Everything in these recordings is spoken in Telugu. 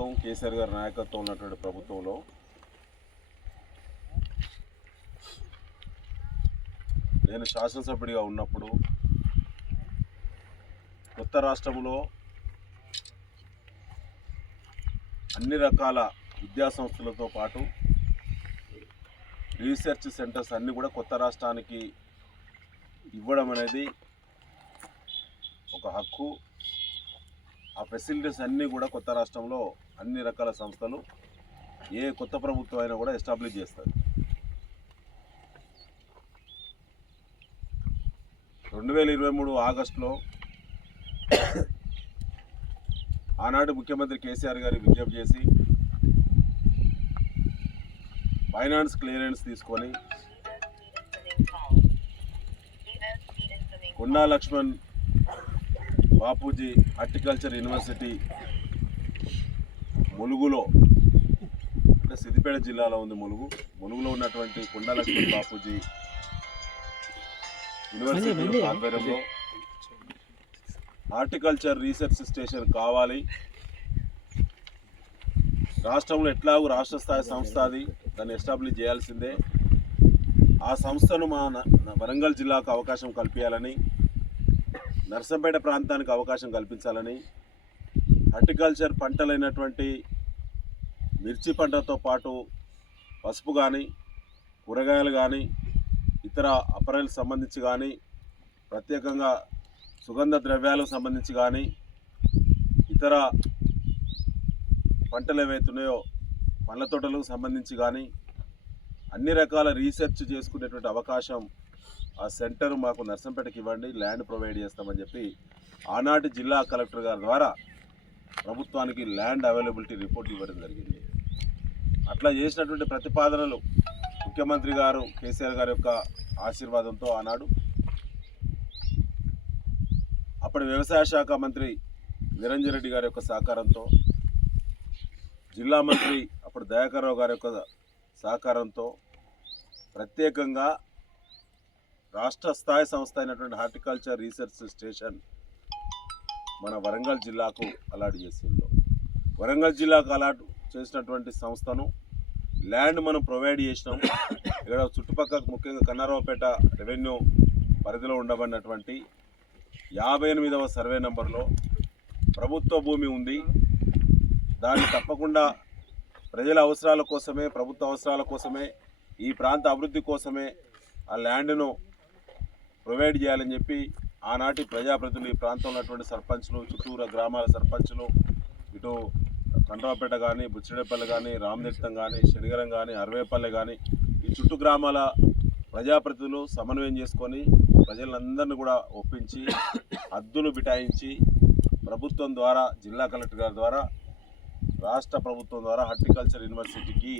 ప్రభుత్వం, కేసీఆర్ గారి నాయకత్వం ఉన్నటువంటి ప్రభుత్వంలో నేను శాసనసభ్యుడిగా ఉన్నప్పుడు కొత్త రాష్ట్రంలో అన్ని రకాల విద్యాసంస్థలతో పాటు రీసెర్చ్ సెంటర్స్ అన్నీ కూడా కొత్త రాష్ట్రానికి ఇవ్వడం అనేది ఒక హక్కు. ఆ ఫెసిలిటీస్ అన్నీ కూడా కొత్త రాష్ట్రంలో అన్ని రకాల సంస్థలు ఏ కొత్త ప్రభుత్వం అయినా కూడా ఎస్టాబ్లిష్ చేస్తారు. 2023 ఆగస్టులో ఆనాడు ముఖ్యమంత్రి కేసీఆర్ గారి విజ్ఞప్తి చేసి ఫైనాన్స్ క్లియరెన్స్ తీసుకొని కొండా లక్ష్మణ్ బాపూజీ హార్టికల్చర్ యూనివర్సిటీ ములుగులో, అంటే సిద్దిపేట జిల్లాలో ఉంది ములుగులో ఉన్నటువంటి కొండా లక్ష్మణ్ బాపూజీ యూనివర్సిటీ ఆధ్వర్యంలో హార్టికల్చర్ రీసెర్చ్ స్టేషన్ కావాలి. రాష్ట్రంలో ఎట్లాగూ రాష్ట్ర స్థాయి సంస్థ అది, దాన్ని ఎస్టాబ్లిష్ చేయాల్సిందే. ఆ సంస్థను మా వరంగల్ జిల్లాకు అవకాశం కల్పించాలని, నర్సంపేట ప్రాంతానికి అవకాశం కల్పించాలని, హార్టికల్చర్ పంటలైనటువంటి మిర్చి పంటతో పాటు పసుపు కానీ, కూరగాయలు కానీ, ఇతర అపరాలకు సంబంధించి కానీ, ప్రత్యేకంగా సుగంధ ద్రవ్యాలకు సంబంధించి కానీ, ఇతర పంటలు ఏవైతున్నాయో పండ్ల తోటలకు సంబంధించి కానీ అన్ని రకాల రీసెర్చ్ చేసుకునేటువంటి అవకాశం ఆ సెంటర్ మాకు నర్సంపేటకి ఇవ్వండి, ల్యాండ్ ప్రొవైడ్ చేస్తామని చెప్పి ఆనాటి జిల్లా కలెక్టర్ గారి ద్వారా ప్రభుత్వానికి ల్యాండ్ అవైలబిలిటీ రిపోర్ట్ ఇవ్వడం జరిగింది. అట్లా చేసినటువంటి ప్రతిపాదనలు ముఖ్యమంత్రి గారు కేసీఆర్ గారి యొక్క ఆశీర్వాదంతో ఆనాడు అప్పటి వ్యవసాయ శాఖ మంత్రి నిరంజన్ రెడ్డి గారి యొక్క సహకారంతో, జిల్లా మంత్రి అప్పుడు దయాకర్ రావు గారి యొక్క సహకారంతో ప్రత్యేకంగా రాష్ట్ర స్థాయి సంస్థ అయినటువంటి హార్టికల్చర్ రీసెర్చ్ స్టేషన్ మన వరంగల్ జిల్లాకు అలాట్ చేసింది. వరంగల్ జిల్లాకు అలాట్ చేసినటువంటి సంస్థను ల్యాండ్ మనం ప్రొవైడ్ చేసినాం. ఇక్కడ చుట్టుపక్కల ముఖ్యంగా కన్నారావుపేట రెవెన్యూ పరిధిలో ఉండబడినటువంటి 58వ సర్వే నెంబర్లో ప్రభుత్వ భూమి ఉంది. దాన్ని తప్పకుండా ప్రజల అవసరాల కోసమే, ప్రభుత్వ అవసరాల కోసమే, ఈ ప్రాంత అభివృద్ధి కోసమే ఆ ల్యాండ్ను ప్రొవైడ్ చేయాలని చెప్పి ఆనాటి ప్రజాప్రతినిధులు, ఈ ప్రాంతంలో ఉన్నటువంటి సర్పంచ్లు, చుట్టూరు గ్రామాల సర్పంచ్లు, ఇటు కండ్రాపేట కానీ, బుచ్చిడేపల్లి కానీ, రామతీర్థం కానీ, శనిగరం కానీ, అరవేపల్లి కానీ, ఈ చుట్టూ గ్రామాల ప్రజాప్రతినిధులు సమన్వయం చేసుకొని ప్రజలందరినీ కూడా ఒప్పించి హద్దులు బిటాయించి ప్రభుత్వం ద్వారా, జిల్లా కలెక్టర్ గారి ద్వారా, రాష్ట్ర ప్రభుత్వం ద్వారా హార్టికల్చర్ యూనివర్సిటీకి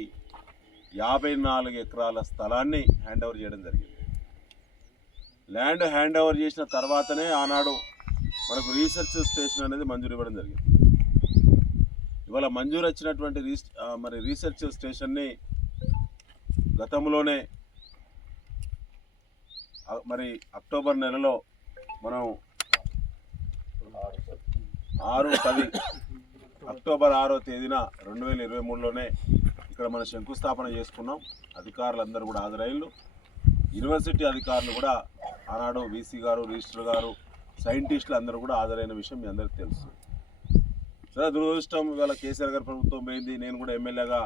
54 ఎకరాల స్థలాన్ని హ్యాండ్ ఓవర్ చేయడం జరిగింది. ల్యాండ్ హ్యాండ్ ఓవర్ చేసిన తర్వాతనే ఆనాడు మనకు రీసెర్చ్ స్టేషన్ అనేది మంజూరు ఇవ్వడం జరిగింది. ఇవాళ మంజూరు వచ్చినటువంటి రీసెర్చ్ స్టేషన్ని గతంలోనే అక్టోబర్ నెలలో మనం అక్టోబర్ 6వ తేదీన 2023లోనే ఇక్కడ మనం శంకుస్థాపన చేసుకున్నాం. అధికారులందరూ కూడా హాజరయ్యారు. యూనివర్సిటీ అధికారులు కూడా ఆనాడు వీసీ గారు, రిజిస్టర్ గారు, సైంటిస్టులు అందరూ కూడా హాజరైన విషయం మీ అందరికీ తెలుసు. సరే, దురదృష్టం ఇవాళ కేసీఆర్ గారి ప్రభుత్వం పోయింది. నేను కూడా ఎమ్మెల్యేగా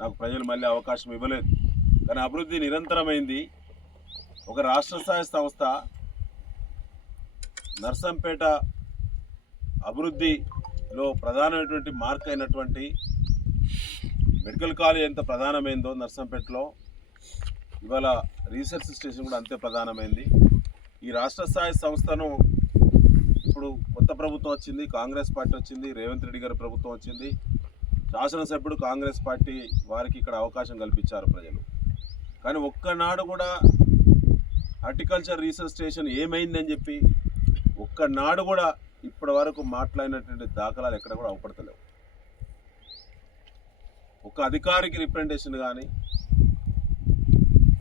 నాకు ప్రజలు మళ్ళీ అవకాశం ఇవ్వలేదు. కానీ అభివృద్ధి నిరంతరమైంది. ఒక రాష్ట్ర స్థాయి సంస్థ నర్సంపేట అభివృద్ధిలో ప్రధానమైనటువంటి మార్క్ అయినటువంటి మెడికల్ కాలేజ్ ఎంత ప్రధానమైందో నర్సంపేటలో, ఇవాళ రీసెర్చ్ స్టేషన్ కూడా అంతే ప్రధానమైంది. ఈ రాష్ట్ర స్థాయి సంస్థను ఇప్పుడు కొత్త ప్రభుత్వం వచ్చింది, కాంగ్రెస్ పార్టీ వచ్చింది, రేవంత్ రెడ్డి గారి ప్రభుత్వం వచ్చింది, శాసనసభ్యుడు కాంగ్రెస్ పార్టీ వారికి ఇక్కడ అవకాశం కల్పించారు ప్రజలు. కానీ ఒక్కనాడు కూడా హార్టికల్చర్ రీసెర్చ్ స్టేషన్ ఏమైందని చెప్పి ఒక్కనాడు కూడా ఇప్పటి వరకు మాట్లాడినటువంటి దాఖలాలు ఎక్కడ కూడా అవపడతలేవు. ఒక అధికారికి రిప్రజెంటేషన్ కానీ,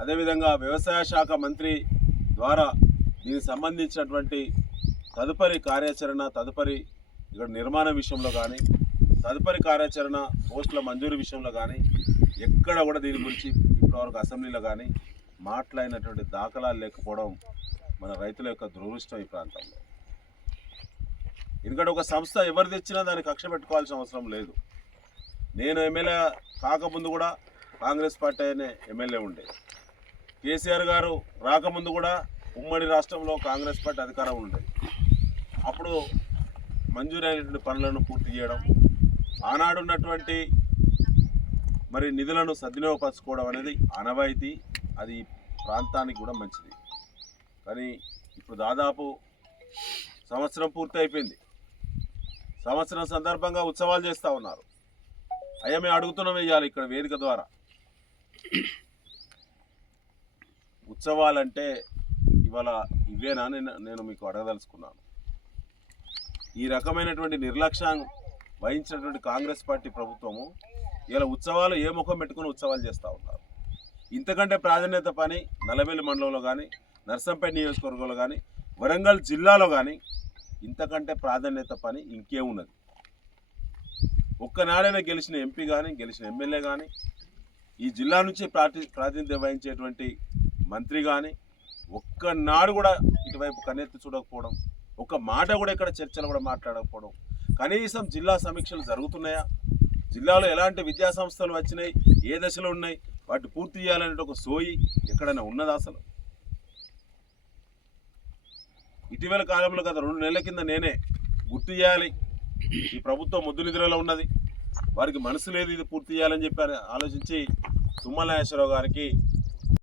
అదేవిధంగా వ్యవసాయ శాఖ మంత్రి ద్వారా దీనికి సంబంధించినటువంటి తదుపరి కార్యాచరణ, తదుపరి ఇక్కడ నిర్మాణ విషయంలో కానీ, తదుపరి కార్యాచరణ పోస్టుల మంజూరు విషయంలో కానీ ఎక్కడ కూడా దీని గురించి ఇప్పటివరకు అసెంబ్లీలో కానీ మాట్లాడినటువంటి దాఖలాలు లేకపోవడం మన రైతుల యొక్క దురదృష్టం ఈ ప్రాంతంలో. ఎందుకంటే ఒక సంస్థ ఎవరు తెచ్చినా దానికి కక్ష పెట్టుకోవాల్సిన అవసరం లేదు. నేను ఎమ్మెల్యే కాకముందు కూడా కాంగ్రెస్ పార్టీ అనే ఎమ్మెల్యే ఉండే. కేసీఆర్ గారు రాకముందు కూడా ఉమ్మడి రాష్ట్రంలో కాంగ్రెస్ పార్టీ అధికారం ఉండేది. అప్పుడు మంజూరైనటువంటి పనులను పూర్తి చేయడం, ఆనాడు ఉన్నటువంటి మరి నిధులను సద్వినియోగపరచుకోవడం అనేది ఆనవాయితీ. అది ప్రాంతానికి కూడా మంచిది. కానీ ఇప్పుడు దాదాపు సంవత్సరం పూర్తి అయిపోయింది. సంవత్సరం సందర్భంగా ఉత్సవాలు చేస్తూ ఉన్నారు. అయ్యా మేము అడుగుతున్నాం వేయాలి ఇక్కడ వేదిక ద్వారా. ఉత్సవాలంటే ఇవాళ ఇవేనా నేను మీకు అడగదలుచుకున్నాను. ఈ రకమైనటువంటి నిర్లక్ష్యం వహించినటువంటి కాంగ్రెస్ పార్టీ ప్రభుత్వము ఇలా ఉత్సవాలు ఏ ముఖం పెట్టుకుని ఉత్సవాలు చేస్తూ ఉన్నారు. ఇంతకంటే ప్రాధాన్యత పని నల్లబెల్లి మండలంలో కానీ, నర్సంపేట నియోజకవర్గంలో కానీ, వరంగల్ జిల్లాలో కానీ ఇంతకంటే ప్రాధాన్యత పని ఇంకేమున్నది? ఒక్కనాడైనా గెలిచిన ఎంపీ కానీ, గెలిచిన ఎమ్మెల్యే కానీ, ఈ జిల్లా నుంచి ప్రాతినిధ్యం వహించేటువంటి మంత్రి కానీ ఒక్కనాడు కూడా ఇటువైపు కన్నెత్తి చూడకపోవడం, ఒక్క మాట కూడా ఇక్కడ చర్చలు కూడా మాట్లాడకపోవడం, కనీసం జిల్లా సమీక్షలు జరుగుతున్నాయా, జిల్లాలో ఎలాంటి విద్యా సంస్థలు వచ్చినాయి, ఏ దశలో ఉన్నాయి, వాటి పూర్తి చేయాలనే ఒక సోయి ఎక్కడైనా ఉన్నదా అసలు? ఇటీవల కాలంలో గత 2 నెలల కింద నేనే గుర్తు చేయాలి, ఈ ప్రభుత్వం ముద్దు నిద్రలో ఉన్నది, వారికి మనసు లేదు ఇది పూర్తి చేయాలని చెప్పి ఆలోచించి తుమ్మల నాగేశ్వరరావు గారికి